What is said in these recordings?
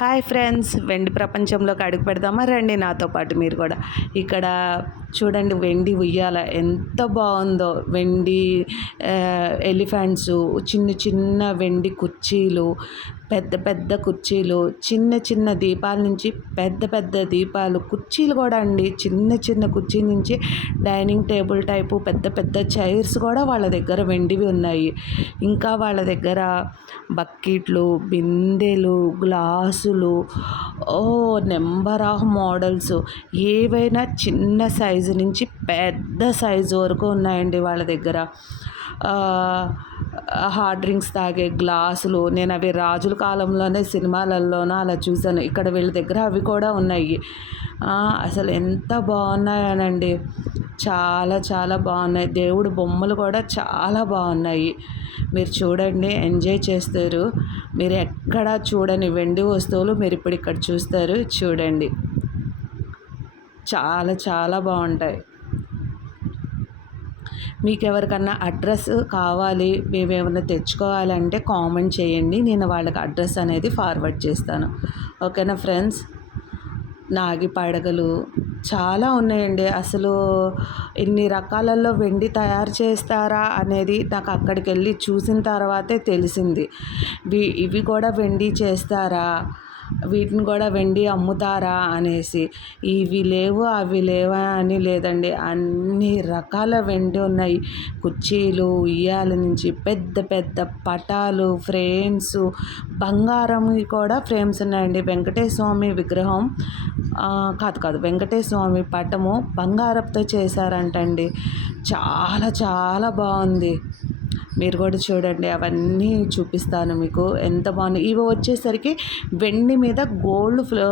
Hi friends వెండి ప్రపంచంలోకి అడుగు పెడదామా? రండి నాతో పాటు మీరు కూడా. ఇక్కడ చూడండి వెండి ఉయ్యాల ఎంత బాగుందో. వెండి ఎలిఫెంట్స్ చిన్న చిన్న వెండి కుర్చీలు పెద్ద పెద్ద కుర్చీలు చిన్న చిన్న దీపాల నుంచి పెద్ద పెద్ద దీపాలు కుర్చీలు కూడా అండి. చిన్న చిన్న కుర్చీ నుంచి డైనింగ్ టేబుల్ టైపు పెద్ద పెద్ద చైర్స్ కూడా వాళ్ళ దగ్గర వెండివి ఉన్నాయి. ఇంకా వాళ్ళ దగ్గర బకెట్లు బిందెలు గ్లాస్ గ్లాసులు ఓ నెంబర్ ఆఫ్ మోడల్స్. ఏవైనా చిన్న సైజు నుంచి పెద్ద సైజు వరకు ఉన్నాయండి వాళ్ళ దగ్గర. హార్డ్ డ్రింక్స్ తాగే గ్లాసులు. నేను అవి రాజుల కాలంలోనే సినిమాలలోనూ అలా చూశాను. ఇక్కడ వీళ్ళ దగ్గర అవి కూడా ఉన్నాయి. అసలు ఎంత బాగున్నాయనండి. చాలా చాలా బాగున్నాయి. దేవుడు బొమ్మలు కూడా చాలా బాగున్నాయి. మీరు చూడండి ఎంజాయ్ చేస్తారు. మీరు ఎక్కడ చూడని వెండి వస్తువులు మీరు ఇప్పుడు ఇక్కడ చూస్తారు. చూడండి. చాలా చాలా బాగుంటాయి. మీకు ఎవరికన్నా అడ్రస్ కావాలి మేము ఏమైనా తెచ్చుకోవాలంటే కామెంట్ చేయండి. నేను వాళ్ళకి అడ్రస్ అనేది ఫార్వర్డ్ చేస్తాను. ఓకేనా ఫ్రెండ్స్? నాగి పడగలు చాలా ఉన్నాయండి. అసలు ఇన్ని రకాలలో వెండి తయారు చేస్తారా అనేది నాకు అక్కడికి వెళ్ళి చూసిన తర్వాతే తెలిసింది. ఇవి కూడా వెండి చేస్తారా? వీటిని కూడా వెండి అమ్ముతారా అనేసి ఇవి లేవు అవి లేవా అని లేదండి. అన్ని రకాల వెండి ఉన్నాయి. కుర్చీలు ఉయ్యాల నుంచి పెద్ద పెద్ద పటాలు ఫ్రేమ్స్ బంగారం కూడా ఫ్రేమ్స్ ఉన్నాయండి. వెంకటేశ్వర స్వామి విగ్రహం కాదు కాదు వెంకటేశ్వర స్వామి పటము బంగారంతో చేశారంటండి. చాలా చాలా బాగుంది. మీరు కూడా చూడండి అవన్నీ చూపిస్తాను మీకు. ఎంత బాగున్నాయి ఇవి వచ్చేసరికి వెండి మీద గోల్డ్ ఫ్లో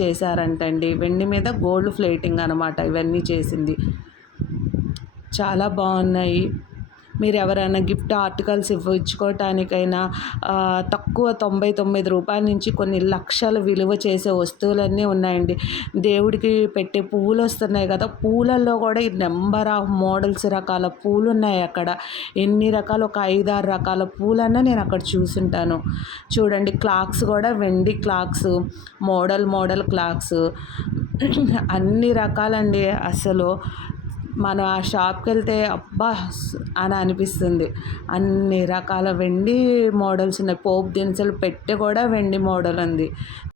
చేశారంటండి. వెండి మీద గోల్డ్ ఫ్లేటింగ్ అనమాట ఇవన్నీ చేసింది. చాలా బాగున్నాయి. మీరు ఎవరైనా గిఫ్ట్ ఆర్టికల్స్ ఇవ్వచ్చుకోవటానికైనా తక్కువ తొంభై తొమ్మిది రూపాయల నుంచి కొన్ని లక్షల విలువ చేసే వస్తువులన్నీ ఉన్నాయండి. దేవుడికి పెట్టే పువ్వులు వస్తున్నాయి కదా పూలల్లో కూడా ఈ నెంబర్ ఆఫ్ మోడల్స్ రకాల పూలు ఉన్నాయి అక్కడ. ఎన్ని రకాల? ఒక ఐదారు రకాల పూలన్నా నేను అక్కడ చూసుంటాను. చూడండి క్లాక్స్ కూడా వెండి క్లాక్స్ మోడల్ మోడల్ క్లాక్స్. అన్ని రకాలండి. అసలు మనం ఆ షాప్కి వెళ్తే అబ్బా అని అనిపిస్తుంది. అన్ని రకాల వెండి మోడల్స్ ఉన్నాయి. పోపు దినుసులు పెట్టె కూడా వెండి మోడల్ ఉంది.